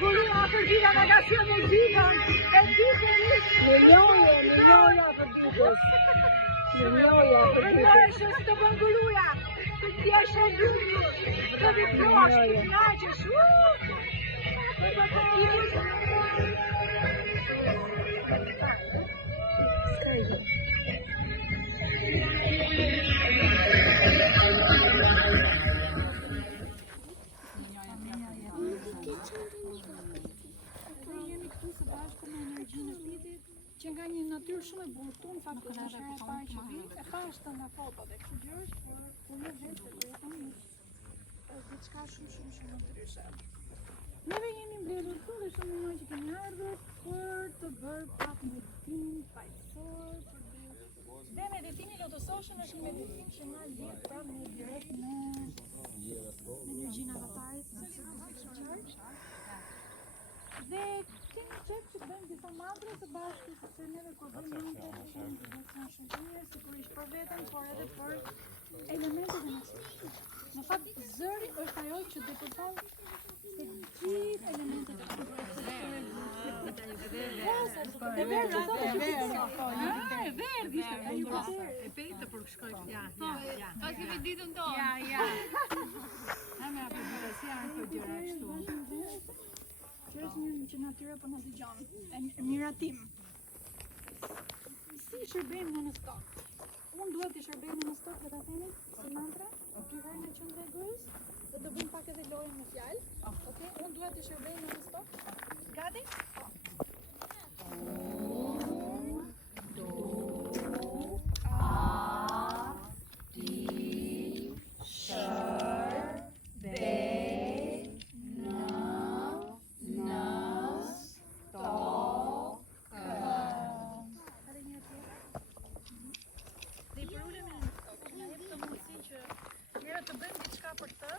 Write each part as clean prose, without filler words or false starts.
Buria për gjitha negacion e gjithën, e gjithën Milioja për gjithës. Milioja për gjithës. Përshës të bënguluja, të tjeshe lukë, të viplosh, të knaqesh, që nga një natyrë shumë e bukur, në fakt është shëra e parë që vi, e pashtë nga fotot e kështu gjësh, por në vetë të jeton diçka shumë ndryshe. Neve jemi mbledhur këtu dhe shumë minoj që kemi ardhur për të bërë pak meditim paqësor, dhe meditimi Lotus është një meditim që na lidh prapë në direkt me energjinë avatarit, dhe kemi qef që bëjmë disa mantra të bashkë, sepse neve kur bëjmë mantra të shumë të bëjmë shumë mirë, sigurisht për veten, por edhe për elementet e natyrës. Në fakt, zëri është ajo që depërton të gjithë elementet e natyrës. E verdh ishte. E pejtë për shkoj. Ja. Pas kemi ditën tonë. Ja. Na me apërgjërësia në të gjëra kështu. Që është një që natyra po na dëgjon, e miratim. Si shërbejmë në stop? Unë duhet të shërbejmë në stop dhe ta themi si mantra, dy herë në qendër e gojës, dhe të bëjmë pak edhe lojën në fjalë. Okej, unë duhet të shërbejmë në stop. Gati? Të bëjmë diçka për të,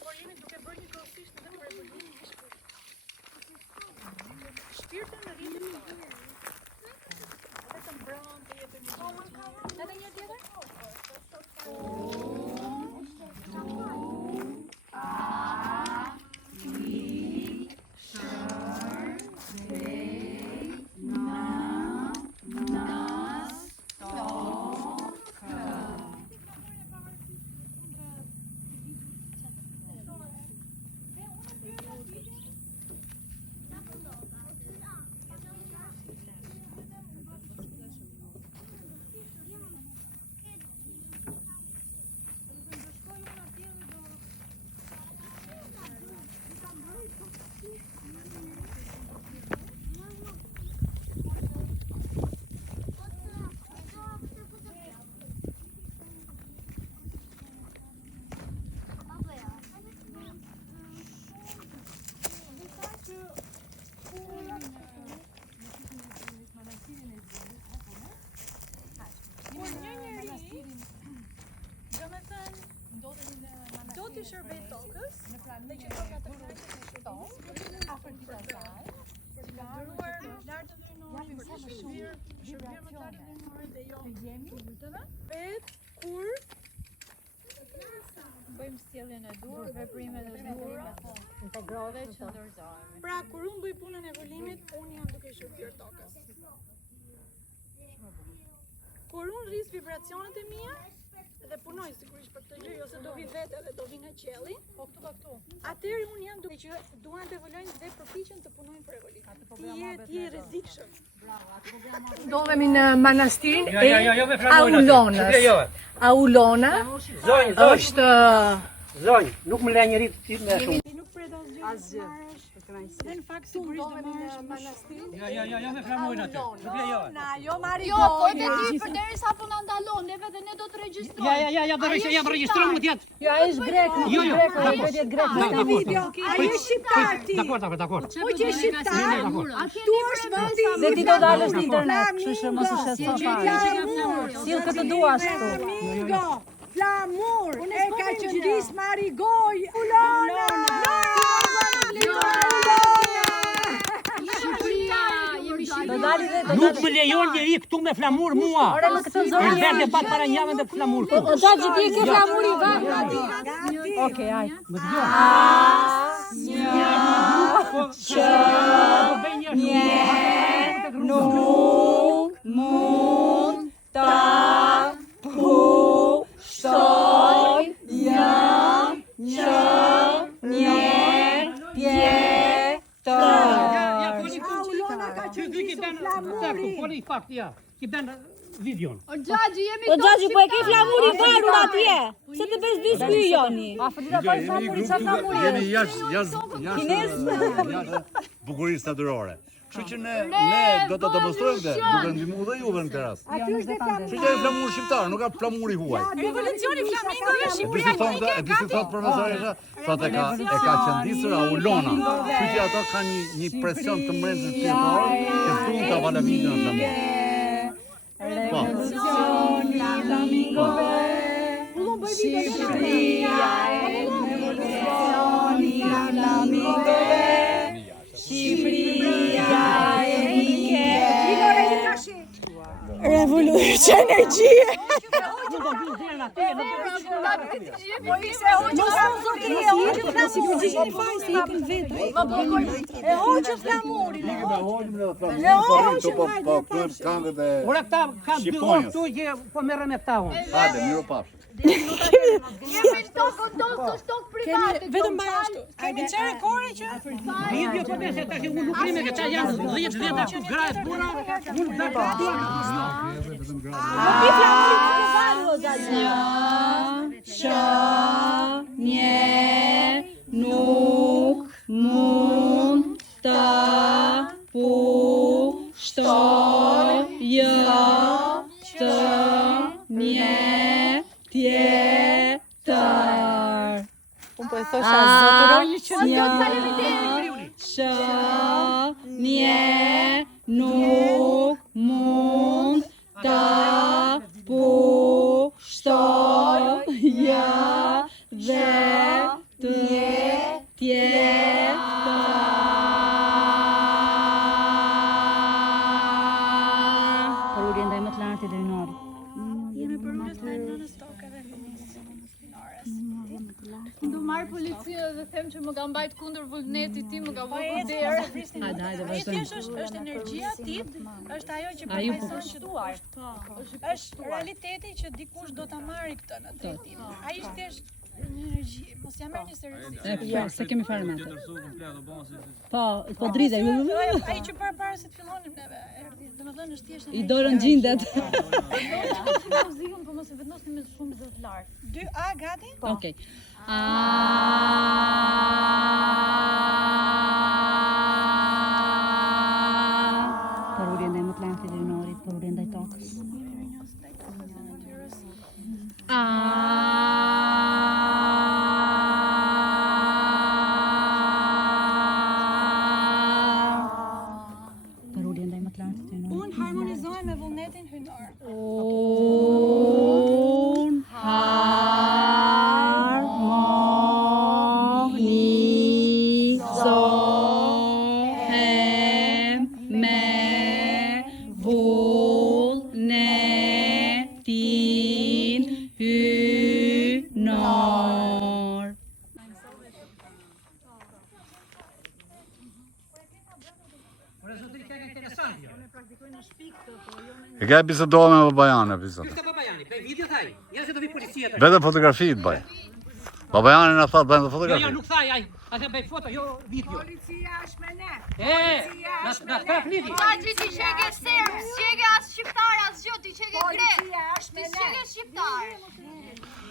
por jemi duke bërë një kohësisht edhe për e bëjmë një shpirt. Shpirtën në rritë të të. Edhe të mbron të jetë një gjithë. Edhe një tjetër? Do të shërbej tokës, dhe që toka të knaqet afër dita saj, për të ndëruar lartë ndërinore, për të shërbyer më të lartë ndërinore dhe jo të vetë kur Bëjmë sjelljen e dur, veprimet e dhura, integrove që ndërzohemi. Pra, kur unë bëj punën e vëlimit, unë jam duke shërbyer tokës. Kur unë rris vibracionet e mia, dhe punoj sigurisht për këtë gjë, ose do vi vete dhe do vi nga qielli. Po këtu. Atëherë unë jam duke që duan të evolojnë dhe përpiqen të punojnë për evolimin. Ti je rrezikshëm. Ndodhemi në manastirin e Aulonës. Aulona është zonjë, nuk më le njëri të me shumë. Nuk pret asgjë. Dhe në fakt sigurisht do marrësh manastirin. Jo me flamojnë aty. Nuk lejohet. Jo marri Jo, po të di përderisa po na ndalon, neve dhe ne do të regjistrojmë. Ja, regjistron më tjetë. Jo, ai është grek, vetë grek. Në video. Ai është shqiptar ti. Dakor. Po që je shqiptar. Tu është vendi. Se ti do dalësh në internet, kështu që mos u shes fare. Sill këtë duash këtu. Amigo. Flamur. E ka qëndis Marigoj. Ulona. Nuk më lejon njeri këtu me flamur mua. E vete pat para javën dhe flamur këtu. O da që ti ke flamur i va. Okej, aj. Më të gjohë. Nuk mund ta pushtoj jam që një tjetër. Videon. O Gjaxhi, jemi O Gjaxhi, po e ke flamurin farur atje. Se të bësh disku i joni. A fëtita pa i flamurin, qa flamurin? Jemi jashtë bukurisë natyrore. Kështu që ne do të demonstrojmë dhe duke ndihmu dhe juve në teras. Kështu që e flamur shqiptar, nuk ka flamuri huaj. Revolucioni flamingove Shqipëria E disi thot profesoresha, thot e ka qëndisur aulona. Kështu që ato kanë një presion të mrezër shqiptar që thun të valavitin në flamur. Revolucioni flamingove, Shqipëria revolucioni flamingove, Shqipëria revolucion energjie. Ora këta kanë dy orë këtu që po merren me këta unë. Hajde, miru pafshë. Jemi tokë private. Vetëm mbaj ashtu. Kemi çare kore që Video po nëse tash unë nuk rime këta janë 10 veta që gra e puna, unë do të nuk mund ta pushtoj të një tjetër. unë po e thosha zotëroni që nuk mund ta pushtoj dhe të tjetër. Përurje ndaj më të lartë dhe ynori. Jemi përmes të nënës tokë edhe ministrën finares. Do marr policinë dhe them që më ka mbajt kundër vullnetit tim, më ka vënë derë. Hajde, Ai thjesht është energjia e tij, është ajo që po shtuar. Është realiteti që dikush do ta marrë këtë në drejtim. Ai është thjesht një energji, mos ja merrni seriozisht. Se kemi fare me atë. Po dridhe. Ai që para se të fillonim neve erdhi, domethënë është thjesht I dorën gjindet. Muzikën, po mos e vendosni me shumë zë të lartë. 2A gati? Okej. Përurje ndaj më të lartë dhe ynorit, përurje ndaj tokës. Përurje ndaj më të lartë dhe ynorit. Unë harmonizoj me vullnetin hynor. Unë harmonizohem me vullnetin hynor. E ka bisedohet me babajane, bisedohet. Ky babajani, bëj video thaj. Ja se do vi policia tash. Vetëm fotografi të bëj. Babajane na thot bëjmë Jo, fotografi. nuk thaj ai. Atë bëj foto, jo video. Policia është me ne. Na traf lidi. Gjaxhi ti çege serb, çege as shqiptar as gjë, ti çege grek. Policia është Ti me ne. çege shqiptar.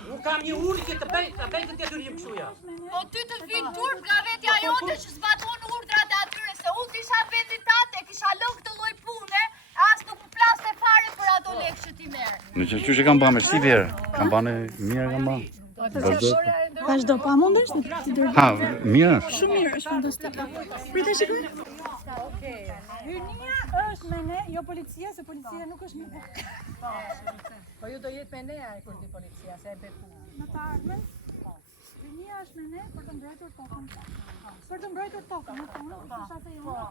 Nuk kam një urdhë që të bëj të detyrim kështu ja. Po ty të vin turp nga vetja jote që zbaton urdhrat e atyre, se unë kisha vendin tate, kisha lënë këtë lloj pune, as nuk më plaste fare për ato lekë që ti merr. Në që që kam banë, si vjerë, kam banë mirë kam banë. Vazhdo, pa mundesh? Ha, mirë. Shumë mirë, është fantastik. Prita shikoj. Hynia është me ne, jo policia, se policia nuk është me ne. Po ju do jetë me ne kur di policia, se e beku. Në të ardhmen, hynia është me ne për të mbrojtur tokën. Për të mbrojtur tokën, në tonë, fushat e jona,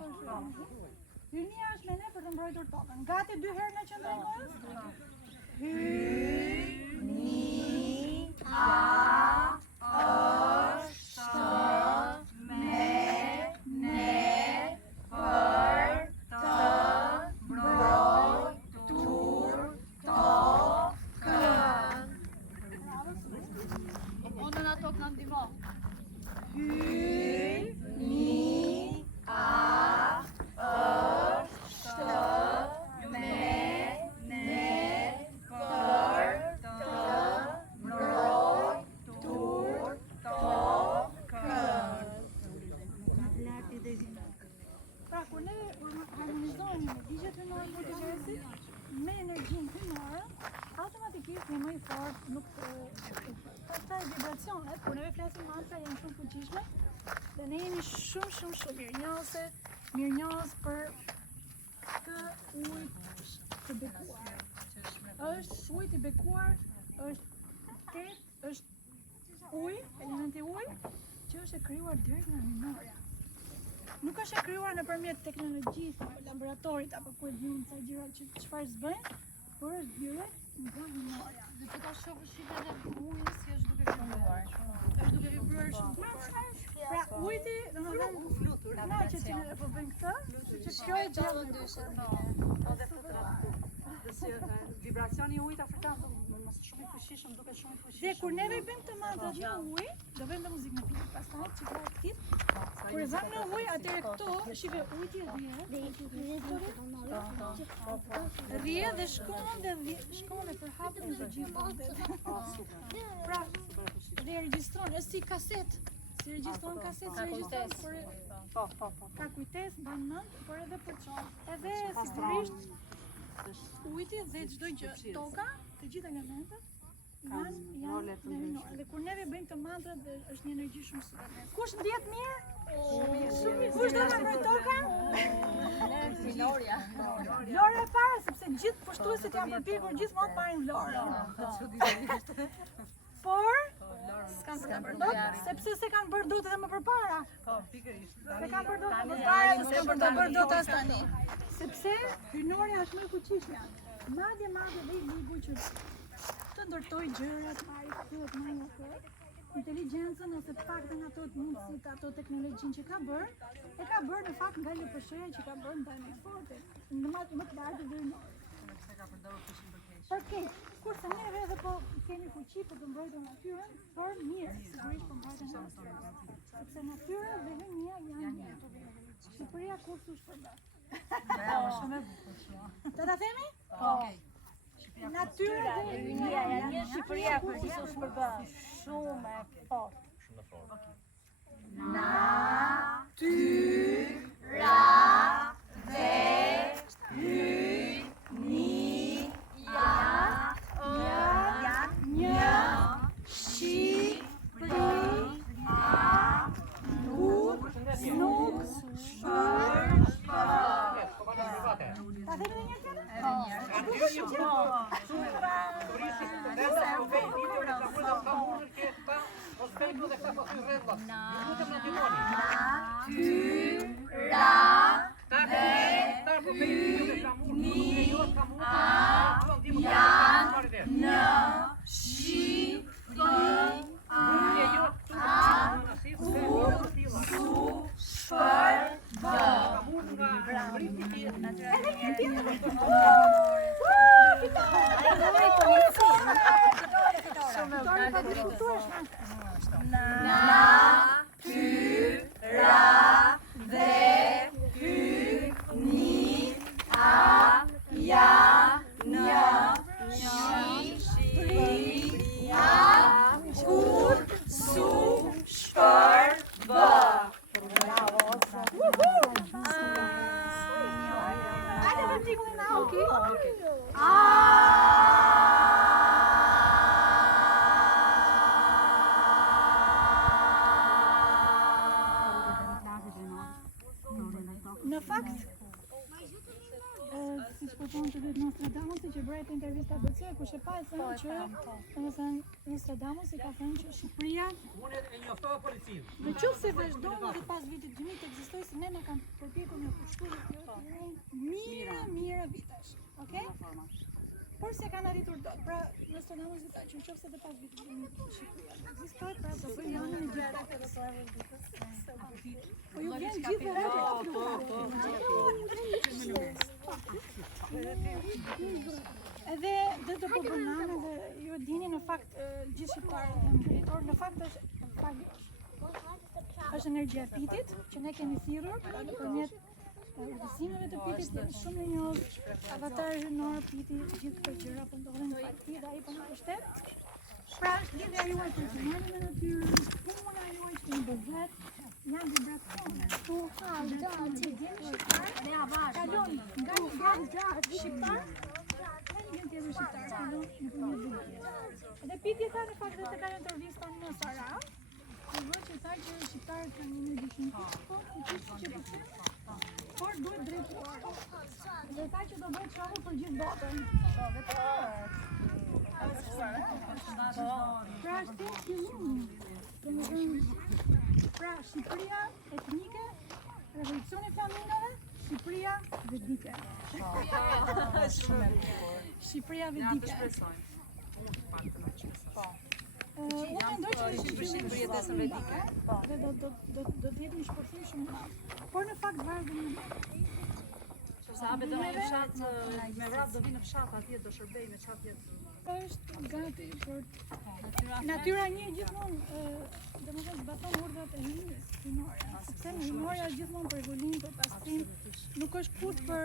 hynia është me ne për të mbrojtur tokën. Gati 2 herë në qëndrojmës? Hynia është me ne energjinë hynore, automatikisht një më i fortë nuk këta vibracionet, kur neve flasim mantra janë shumë fuqishme dhe ne jemi shumë mirënjohës për të ujë të bekuar. Është ujë të bekuar, është ujë, elementi ujë, që është e krijuar direkt nga minorja. Nuk është e krijuar nëpërmjet teknologjisë apo laboratorit apo ku e diun sa gjëra që çfarë s'bëjnë, por është direkt nga minorja. Dhe që ta shohë shqipe edhe ujë si është duke vibruar. Është duke vibruar shumë fort. Pra ujti, domethënë, na që ti ne po bëjmë këtë, që kjo e gjallë ndryshe. Vibracioni i ujit afrikan mos shumë i fuqishëm, duket shumë i fuqishëm. Dhe kur neve bëjmë të mantrat në ujë, do bëjmë dhe muzikë në pikë, pastaj që ka aktiv. Kur e vëmë në ujë, atëherë këto, shive ujti rrje dhe shkon dhe përhapet në të gjithë. Pra, dhe regjistron, është si kaset. Si regjistron kaset, si regjistron ka kujtes, mban mend, por edhe për edhe sigurisht ujti dhe çdo gjë, toka, të gjitha elementet janë minore. Dhe kur neve bëjmë të mantrat dhe është një energji shumë super. Kush ndjet mirë? Kush do të bëjë toka? Vlora e para, sepse gjithë pushtuesit janë përpjekur gjithmonë të marrin vlorën. Por s'kan bërë dot, sepse se kanë bërë dot edhe më përpara. Po, pikërisht. Se kanë bërë dot më përpara dhe s'kan bërë dot as tani. Sepse hynorja është më e fuqishme. Madje dhe i ligu që të ndërtoj gjërat, marrë këtë, marrë këtë. Inteligjencën ose të paktën ato mundësit, ato teknologjinë që ka bërë, e ka bërë në fakt nga LPSH-ja që ka bërë ndaj më forte, në më të lartë dhe hynorë. Për keq, kurse neve edhe po kemi fuqi për të mbrojtur natyrën, por mirë, sigurisht po mbrojtur natyrën. Sepse natyra dhe hynia janë një. Shqipëria kur su shpërbën. Bravo, shumë e bukur shumë. Të ta themi? Po. Natyra dhe hynia janë një, Shqipëria kur su shpërbën. Shumë e fortë. Në fakt, si që përton të vetë Nostradamusi që bëret intervista ABC, kush e pa e thënë që, domethënë Nostradamusi ka thënë që Shqipëria në qoftë se vazhdon edhe pas vitit 2000 të ekzistojë si ne kanë përpjekur në pushtuar mira vitesh, okay? Por se kanë arritur dot. Pra, Nostradamusi tha që në qoftë se edhe pas vitit 2000 Shqipëria të ekzistojë, pra do bëjë janë në gjëra. Po ju vjen gjithë edhe dhe të përbërname dhe ju e dini në fakt gjithë shqiptarët e ngritur, në fakt është pagjosh. Është energjia e pitit që ne kemi thirrur nëpërmjet udhëzimeve të pitit, jemi shumë në njohur, avatari hynor, piti, gjithë këto gjëra po ndodhen në fakt dhe ai po na pushtet. Pra është lidhja juaj personale me natyrën, puna juaj që një bëhet, janë vibracione. Tu që gjeni shqiptar, kalon nga një gjatë shqiptar, një tjetër shqiptar, në përmjet Vidikës. Dhe Piti tha në fakt vetë ka intervista në Sara, që tha që shqiptarët kanë një ndryshim po, që por duhet drejtuar. Dhe tha që do bëhet shembull për gjithë botën. Pra është fillimi. Pra Shqipëria etnike, revolucioni flamingove, Shqipëria vedike. Shqipëria vedike. Unë mendoj që Shqipëria është vedike. Dhe do të jetë një shpërthim shumë i madh. Por në fakt vazhdon më. Sa do në fshat, me vrap do vi në fshat atje do shërbej me çfarë jetë. Është gati për natyra një gjithmonë domethënë zbaton urdhat e hynore. Sepse hynora është gjithmonë për evolim, për pastrim, nuk është kurrë për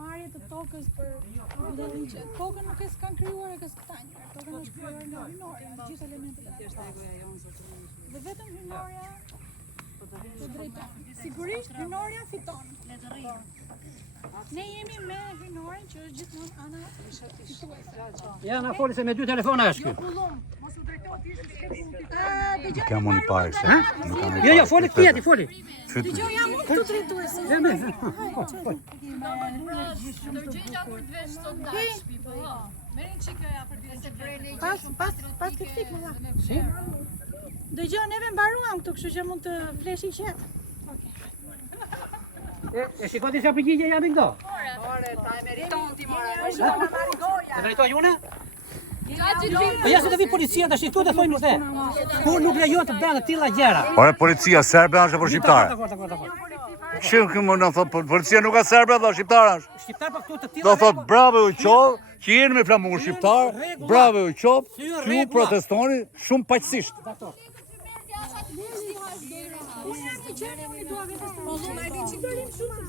marrje të tokës për budalliqe. Tokën nuk e s'kan krijuar e këstanjër. Tokën është krijuar nga hynore, me gjithë elementet e tij. Dhe vetëm hynorja të drejton. Sigurisht hynorja fiton. Le të rrijë. Ne jemi me hynoren që është gjithmonë ana fituese. Ja, na foli se me 2 telefona është ky. Mos u drejtohet ishte Kam unë parë se. Jo, foli ti, foli. Dgjoj jam unë këtu drejtuesi. Ndërgjegja kur të vesh sondazh, po. Merrin çikëja për ditën. Pas këtë fik më dha. Si? Dgjoj, neve mbaruam këtu, kështu që mund të flesh i qet. E shikoj disa përgjigje jam këto. Ore, ta e meriton ti more. E drejtoj unë? Po ja se të vi policia tash këtu të thojnë se ku nuk lejon të bëhen të tilla gjëra. Ore policia serbe është për shqiptarë. Shim që më në thot policia nuk ka serbe dhe shqiptarë është. Shqiptar po këtu të tilla. Do thot bravo u qof, që jeni me flamuar shqiptar, bravo u qof, që ju protestoni shumë paqësisht.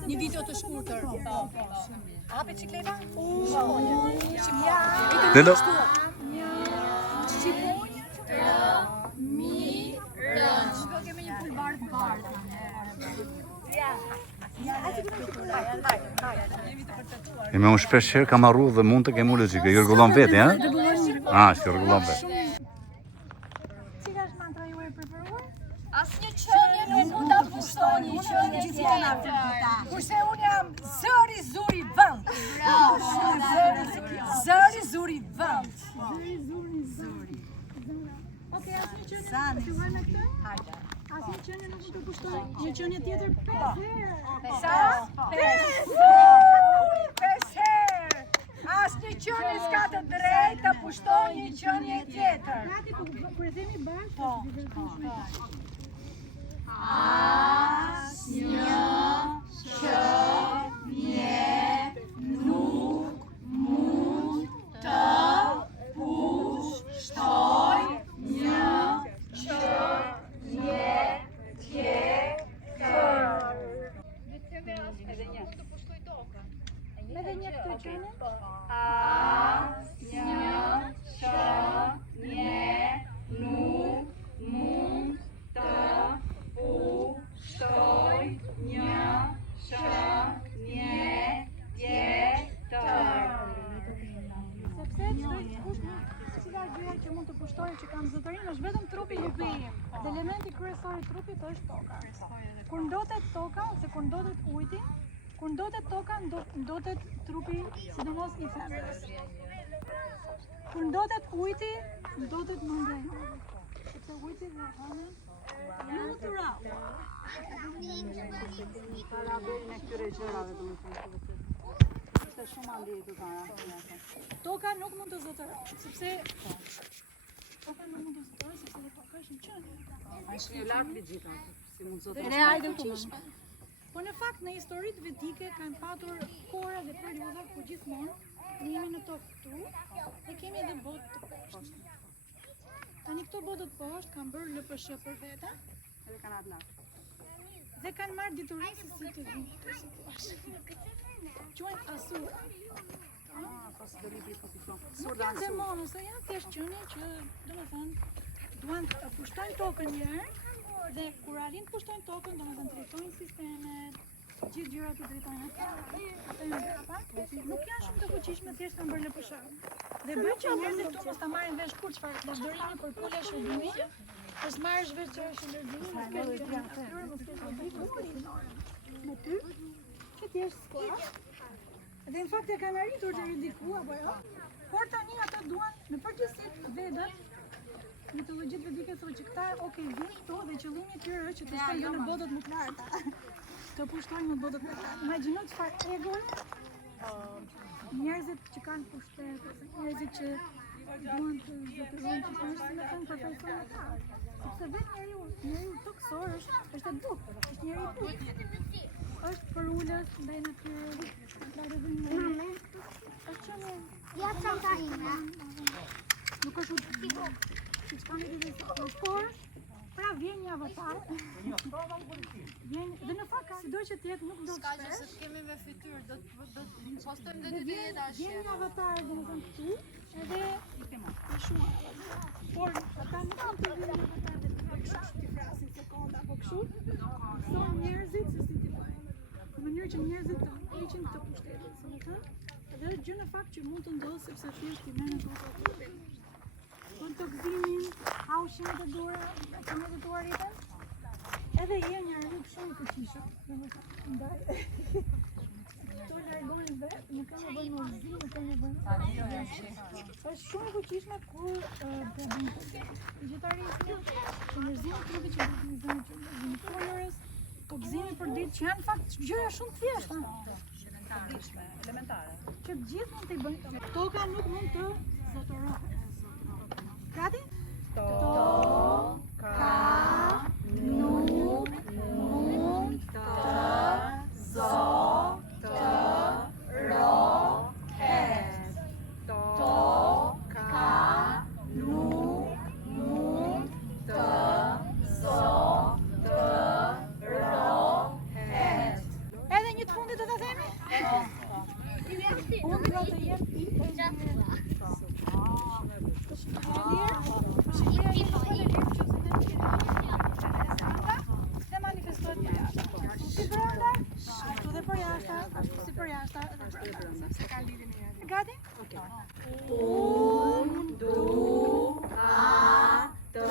Një video të shkurtër. A bicikleta? Dhe Kemi një pulbar të bardhë. me unë shpesh herë kam arru dhe mund të kem ullë që ju rregullon veti, ha? Që rregullon veti. Cila është mantra juaj e preferuar? Asnjë qenie nuk mund ta pushtoni një qenie tjetër. Kurse unë jam zëri zuri vend. Zëri zuri vend. Okej, asnjë qenie nuk filloj me këtë? Hajde. Asnjë qenie nuk mund të pushtoj një qenie tjetër 5 herë. Sa? 5 herë. Asnjë qenie s'ka të drejtë të pushtojë një qenie tjetër. Gati, kur e themi bashkë, është divertim shumë i bashkë. Edhe një këtë qenie? Që mund të pushtojë që kam zotërinë është vetëm trupi i vetë. Dhe elementi kryesor i trupit është toka. Kur ndotet toka ose kur ndotet ujti, kur ndotet toka ndotet trupi, sidomos i femrës. Kur ndotet ujti, ndotet mendja. Sepse ujti dhe hëna natural. Toka nuk mund të zotërohet, sepse toka nuk mund të zotërohet sepse dhe toka është një qenie. Është një lart ligjita, si mund zotërohet. Ne hajde fuqishme. Po në fakt në historitë vedike kanë patur kohra dhe periudha ku gjithmonë ne jemi në tokë këtu dhe kemi edhe botë të poshtë. Tani këto botë të poshtë kanë bërë LPSH për vete Edhe kanë ardhur. dhe kanë marrë diturinë se si të vinë këtu si thua. Quajnë asura. Nuk janë demonë, ose janë thjesht qenie që, domethënë, duan të pushtojnë tokën një herë dhe kur arrin të pushtojnë tokën, domethënë të drejtojnë sistemet, gjithë gjërat të drejtojnë ata janë pak, nuk janë shumë të fuqishme, thjesht kanë bërë lëpëshar. Dhe bën që njerëzit mos ta marrin vesh kur çfarë lavdërimi për pule shërbimi, është marrësh vesh çfarë shërbimi, mos ke gjë, mos ke me ty, që ti je skola. Dhe në fakt e kanë arritur të ridiku apo jo? Por tani ata duan në përgjithësi vedet mitologjitë vedike thonë që këta vinë këtu dhe qëllimi i tyre është që të shkojnë në botët më të larta. Të pushtojnë në botët më të larta. Imagjino çfarë ego njerëzit që kanë pushtet, njerëzit që duan të zotërojnë që është si me thënë profesion e ta. Sepse vetë njeriu toksor është e bukë, është njeri i bukë. Është për ullës, ndaj natyrës, është që në... Ja çanta ime. Nuk është por, pra vjen një avatar. Dhe në fakt, sido që tjetë nuk do të shpesh. Ska që se kemi me fytyrë, do të postojmë dhe dy vjeta shqe. Vjen një avatar dhe në thëmë këtu, edhe shumë. Por, ata nuk kanë të vjen një avatar dhe të kështu të frasin sekonda apo kështu. Thonë njerëzit se si t'i bëjnë. Në mënyrë që njerëzit të heqin këtë pushtetit, se më thënë. Dhe është gjë në fakt që mund të ndodhë sepse thjesht i merren ose trupin. Kon të gëzimin, haushin të dura, që me të duaritën, edhe je një rrugë shumë fuqishëm. Ndaj, këto largohen vetë, nuk kanë nevojë më zi, nuk kanë nevojë më është shumë fuqishme kur bëjnë vegetarizmi, që njerëzimi trupit që bëjnë folërës, po gëzimi për ditë që janë fakt gjëra shumë thjeshta. Elementare. Që gjithë mund t'i bëjnë. Toka nuk mund të zotërohet. Gati? Toka nuk mund të zotërohet. Toka nuk mund të zotërohet. Edhe një të fundit do ta themi? Unë do të jem ti. Dhe manifestohet për jashtë. Si brenda, ashtu dhe për jashtë, ashtu si për jashtë, sepse ka lidhje me jashtë. Gati? Unë dua të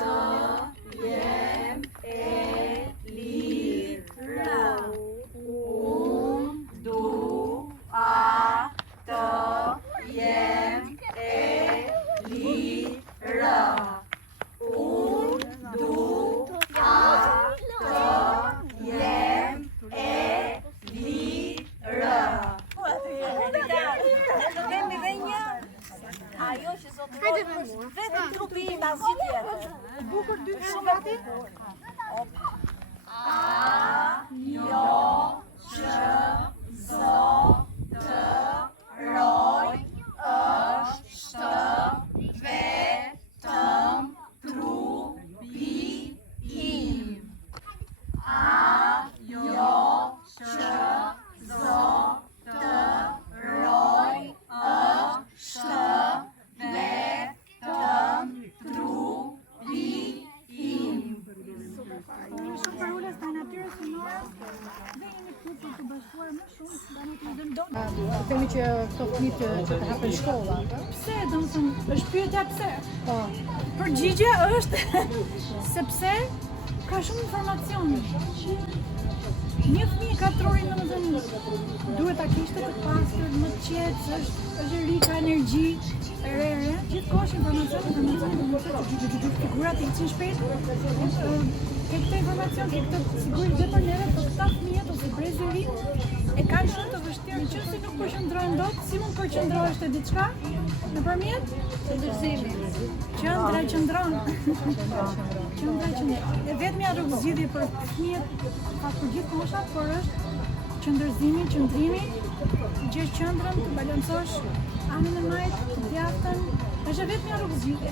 jem e lirë. Unë dua të jem e lirë. Unë dua të jem e lirë. Të kemi dhe një ajo që zotërohet vetëm trupi im asgjë tjetër. Bukur dy shumë gati? Ajo që zotëroj është vetëm trupi im. Ajo që zotëroj është vetëm trupi im. Shumë për ullës të natyrës sonore dhe jemi këtu për të bashkuar më shumë dhe nuk në dëndonë. Themi që këto fëmijë që të hapen shkolla. Pse, do më thëmë, është pyetja pse? Përgjigja është sepse ka shumë informacion. Një fëmijë katrori në mëdhëni duhet ta kishte të pastër, më të qetë, është e ri, ka energji, e re. Gjithkohë informacion, figurat i ecin shpejt. Ke këtë informacion, ke këtë sigurisht dhe për neve, për këta fëmijët ose brezë ri, e kanë shumë të vështirë. Nëse nuk përqendrohen dot, si mund përqendrohesh te diçka? Nëpërmjet qëndrëzimit. Qëndra qëndron. E vetmja rrugëzgjidhje për fëmijët, për gjithë moshat, por është qëndrëzimi, qëndrimi, të gjesh qëndrën, të balancosh anën e majt, të djathtën, është vetmja rrugëzgjidhje.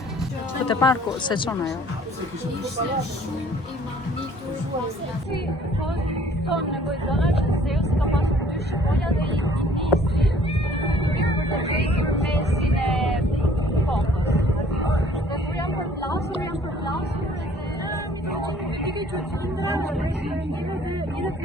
Po te parku, se çon ajo? Ishte shumë i manitur. Si tonë nevojë zonë që Zeusi ka pasur dy shikolla dhe i nisi në detyrim për të gjetur mesin e bombës. Dhe kur janë përplasur dhe keq u qendra, edhe